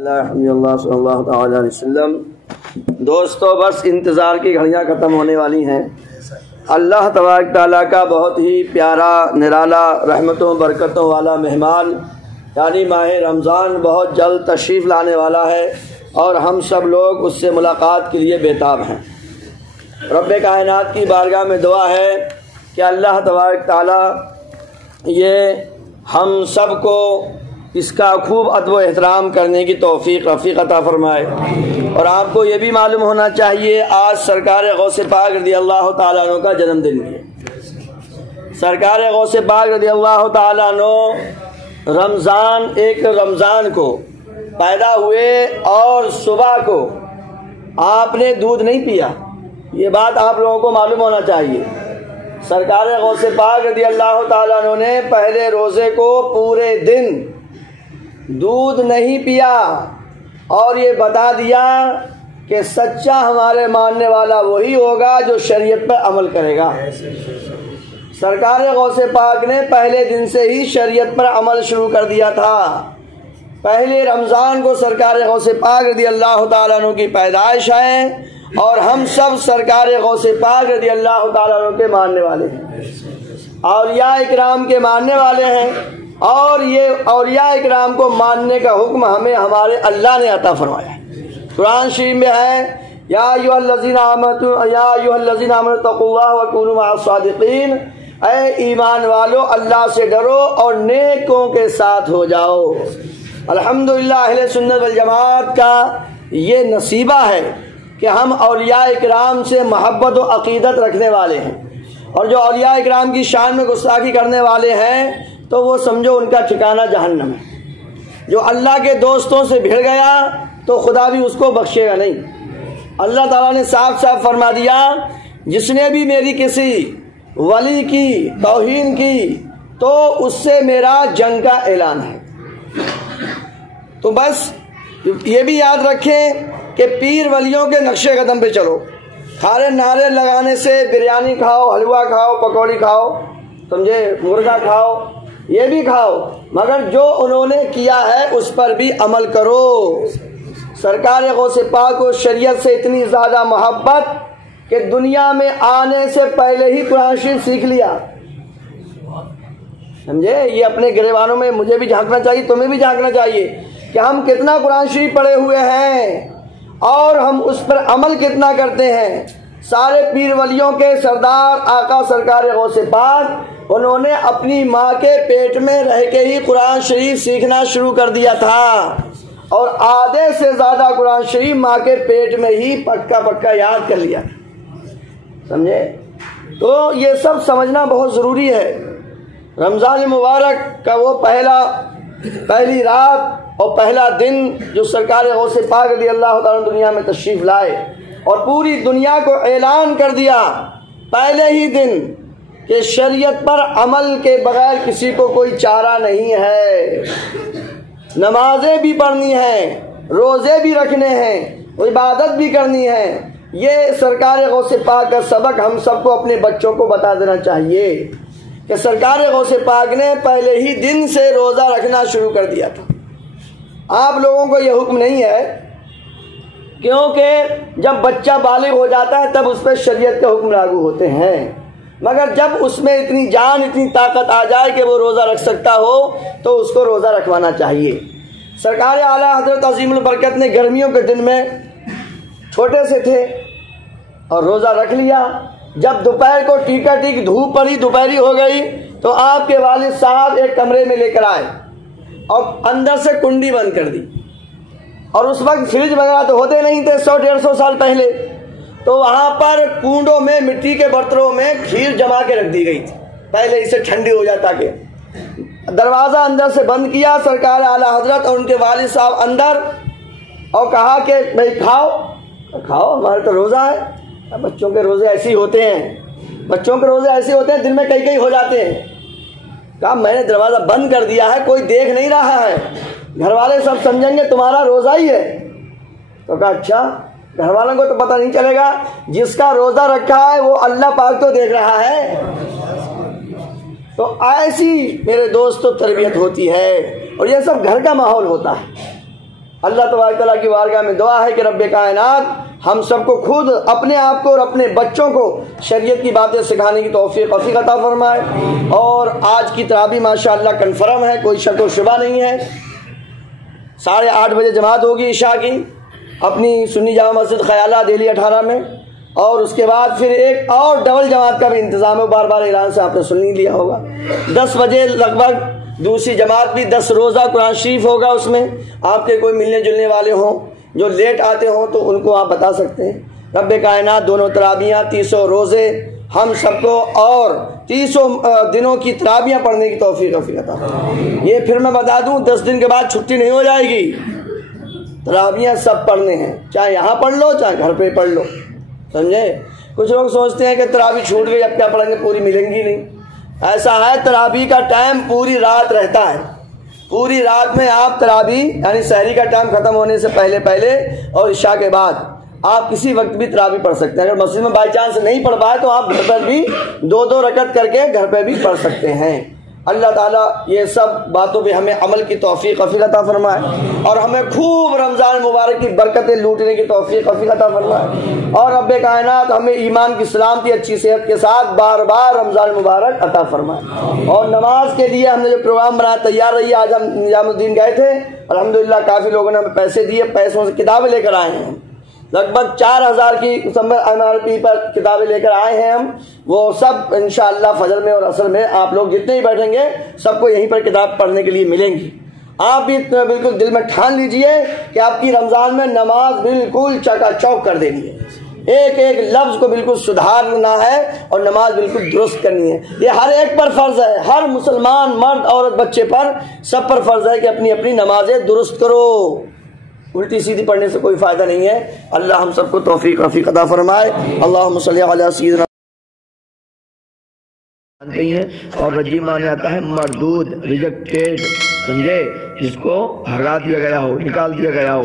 اللہ صلی اللہ تعالی علیہ وسلم۔ دوستو، بس انتظار کی گھڑیاں ختم ہونے والی ہیں۔ اللہ تبارک تعالیٰ کا بہت ہی پیارا نرالا رحمتوں برکتوں والا مہمان یعنی ماہ رمضان بہت جلد تشریف لانے والا ہے اور ہم سب لوگ اس سے ملاقات کے لیے بےتاب ہیں۔ رب کائنات کی بارگاہ میں دعا ہے کہ اللہ تبارک تعالیٰ یہ ہم سب کو اس کا خوب ادب و احترام کرنے کی توفیق عطا فرمائے۔ اور آپ کو یہ بھی معلوم ہونا چاہیے آج سرکار غوث پاک رضی اللہ تعالیٰ عنہ کا جنم دن بھی ہے۔ سرکار غوث پاک رضی اللہ تعالیٰ عنہ رمضان کو پیدا ہوئے اور صبح کو آپ نے دودھ نہیں پیا، یہ بات آپ لوگوں کو معلوم ہونا چاہیے۔ سرکار غوث پاک رضی اللہ تعالیٰ عنہ نے پہلے روزے کو پورے دن دودھ نہیں پیا اور یہ بتا دیا کہ سچا ہمارے ماننے والا وہی ہوگا جو شریعت پر عمل کرے گا۔ سرکار غوث پاک نے پہلے دن سے ہی شریعت پر عمل شروع کر دیا تھا۔ پہلے رمضان کو سرکار غوث پاک رضی اللہ تعالیٰ عنہ کی پیدائش ہے اور ہم سب سرکار غوث پاک رضی اللہ تعالیٰ عنہ کے ماننے والے ہیں، اولیاء اکرام کے ماننے والے ہیں، اور یہ اولیاء اکرام کو ماننے کا حکم ہمیں ہمارے اللہ نے عطا فرمایا ہے۔ قرآن شریف میں ہے یا ایھا الذین آمنوا اتقوا اللہ وکونوا مع الصادقین، اے ایمان والو اللہ سے ڈرو اور نیکوں کے ساتھ ہو جاؤ۔ الحمدللہ اہل سنت والجماعت کا یہ نصیبہ ہے کہ ہم اولیاء اکرام سے محبت و عقیدت رکھنے والے ہیں، اور جو اولیاء اکرام کی شان میں گستاخی کرنے والے ہیں تو وہ سمجھو ان کا ٹھکانہ جہنم ہے۔ جو اللہ کے دوستوں سے بھڑ گیا تو خدا بھی اس کو بخشے گا نہیں۔ اللہ تعالیٰ نے صاف صاف فرما دیا جس نے بھی میری کسی ولی کی توہین کی تو اس سے میرا جنگ کا اعلان ہے۔ تو بس یہ بھی یاد رکھیں کہ پیر ولیوں کے نقش قدم پہ چلو۔ کھارے نعرے لگانے سے بریانی کھاؤ، حلوہ کھاؤ، پکوڑی کھاؤ، سمجھے، مرغا کھاؤ، یہ بھی کھاؤ، مگر جو انہوں نے کیا ہے اس پر بھی عمل کرو۔ سرکار غوث پاک کو شریعت سے اتنی زیادہ محبت کہ دنیا میں آنے سے پہلے ہی قرآن شریف سیکھ لیا، سمجھے۔ یہ اپنے گریبانوں میں مجھے بھی جھانکنا چاہیے، تمہیں بھی جھانکنا چاہیے کہ ہم کتنا قرآن شریف پڑھے ہوئے ہیں اور ہم اس پر عمل کتنا کرتے ہیں۔ سارے پیر ولیوں کے سردار آقا سرکار غوث پاک، انہوں نے اپنی ماں کے پیٹ میں رہ کے ہی قرآن شریف سیکھنا شروع کر دیا تھا، اور آدھے سے زیادہ قرآن شریف ماں کے پیٹ میں ہی پکا یاد کر لیا، سمجھے۔ تو یہ سب سمجھنا بہت ضروری ہے۔ رمضان مبارک کا وہ پہلی رات اور پہلا دن جو سرکار غوث پاک رضی اللہ تعالیٰ دنیا میں تشریف لائے اور پوری دنیا کو اعلان کر دیا پہلے ہی دن کہ شریعت پر عمل کے بغیر کسی کو کوئی چارہ نہیں ہے۔ نمازیں بھی پڑھنی ہیں، روزے بھی رکھنے ہیں، عبادت بھی کرنی ہے۔ یہ سرکار غوث پاک کا سبق ہم سب کو اپنے بچوں کو بتا دینا چاہیے کہ سرکار غوث پاک نے پہلے ہی دن سے روزہ رکھنا شروع کر دیا تھا۔ آپ لوگوں کو یہ حکم نہیں ہے، کیونکہ جب بچہ بالغ ہو جاتا ہے تب اس پہ شریعت کے حکم لاگو ہوتے ہیں، مگر جب اس میں اتنی جان اتنی طاقت آ جائے کہ وہ روزہ رکھ سکتا ہو تو اس کو روزہ رکھوانا چاہیے۔ سرکار اعلیٰ حضرت عظیم البرکت نے گرمیوں کے دن میں چھوٹے سے تھے اور روزہ رکھ لیا۔ جب دوپہر کو ٹیکا ٹیک دھوپ پڑی، دوپہری ہو گئی، تو آپ کے والد صاحب ایک کمرے میں لے کر آئے اور اندر سے کنڈی بند کر دی، اور اس وقت فریج وغیرہ تو ہوتے نہیں تھے 100-150 سال پہلے، تو وہاں پر کنڈوں میں مٹی کے برتنوں میں کھیر جما کے رکھ دی گئی تھی پہلے اسے ٹھنڈی ہو جاتا کہ۔ دروازہ اندر سے بند کیا سرکار اعلیٰ حضرت اور ان کے والد صاحب اندر، اور کہا کہ بھائی کھاؤ ہمارا تو روزہ ہے۔ بچوں کے روزے ایسے ہوتے ہیں، دن میں کئی ہو جاتے ہیں۔ کہا میں نے دروازہ بند کر دیا ہے، کوئی دیکھ نہیں رہا ہے، گھر والے سب سمجھیں گے تمہارا روزہ ہی ہے۔ تو کہا اچھا، گھر والوں کو تو پتہ نہیں چلے گا، جس کا روزہ رکھا ہے وہ اللہ پاک تو دیکھ رہا ہے۔ تو ایسی میرے دوستو تربیت ہوتی ہے، اور یہ سب گھر کا ماحول ہوتا ہے۔ اللہ تبارک تعالیٰ کی بارگاہ میں دعا ہے کہ رب کائنات ہم سب کو خود اپنے آپ کو اور اپنے بچوں کو شریعت کی باتیں سکھانے کی توفیق عطا فرمائے. اور آج کی تراویح ماشاءاللہ کنفرم ہے، کوئی شک و شبہ نہیں ہے. 8:30 بجے جماعت ہوگی عشاء کی اپنی سنی جامع مسجد خیالہ دہلی 18 میں، اور اس کے بعد پھر ایک اور ڈبل جماعت کا بھی انتظام ہے. بار بار اعلان سے آپ نے سن لیا ہوگا. 10 بجے لگ بھگ دوسری جماعت بھی 10 روزہ قرآن شریف ہوگا. اس میں آپ کے کوئی ملنے جلنے والے ہوں جو لیٹ آتے ہوں تو ان کو آپ بتا سکتے ہیں. رب کائنات دونوں تراویحاں 300 روزے ہم سب کو اور 300 دنوں کی تراویحاں پڑھنے کی توفیق عطا فرمائے. یہ پھر میں بتا دوں 10 دن کے بعد چھٹی نہیں ہو جائے گی. تراویحاں سب پڑھنے ہیں، چاہے یہاں پڑھ لو چاہے گھر پہ پڑھ لو. سمجھے؟ کچھ لوگ سوچتے ہیں کہ تراویح چھوٹ گئی اب کیا پڑھیں گے، پوری ملیں گی نہیں. ایسا ہے تراویح کا ٹائم پوری رات رہتا ہے. پوری رات میں آپ تراویح یعنی سحری کا ٹائم ختم ہونے سے پہلے اور عشاء کے بعد آپ کسی وقت بھی تراویح پڑھ سکتے ہیں. اگر مسجد میں بائی چانس نہیں پڑھ پائے تو آپ گھر پر بھی 2 رکعت کر کے گھر پہ بھی پڑھ سکتے ہیں. اللہ تعالیٰ یہ سب باتوں پہ ہمیں عمل کی توفیق عطا فرمائے اور ہمیں خوب رمضان مبارک کی برکتیں لوٹنے کی توفیق عطا فرمائے. اور رب کائنات ہمیں ایمان کی سلامتی اچھی صحت کے ساتھ بار بار رمضان مبارک عطا فرمائے. اور نماز کے لیے ہم نے جو پروگرام بنایا تیار رہی. آج ہم نظام الدین گئے تھے، الحمدللہ کافی لوگوں نے ہمیں پیسے دیے، پیسوں سے کتابیں لے کر آئے ہیں. لگ بھگ 4000 کی MRP پر کتابیں لے کر آئے ہیں ہم. وہ سب انشاءاللہ فجر میں اور عصر میں آپ لوگ جتنے ہی بیٹھیں گے سب کو یہیں پر کتاب پڑھنے کے لیے ملیں گی. آپ بھی بالکل دل میں ٹھان لیجئے کہ آپ کی رمضان میں نماز بالکل چکا چوک کر دینی ہے. ایک ایک لفظ کو بالکل سدھارنا ہے اور نماز بالکل درست کرنی ہے. یہ ہر ایک پر فرض ہے، ہر مسلمان مرد عورت بچے پر سب پر فرض ہے کہ اپنی اپنی نمازیں درست کرو. الٹی سیدھی پڑھنے سے کوئی فائدہ نہیں ہے. اللہ ہم سب کو توفیق عطا فرمائے. اللہم صلی علی سیدنا. اور رجیم مانے آتا ہے مردود، ریجیکٹڈ، سمجھے، جس کو ہٹا دیا گیا ہو، نکال دیا گیا ہو.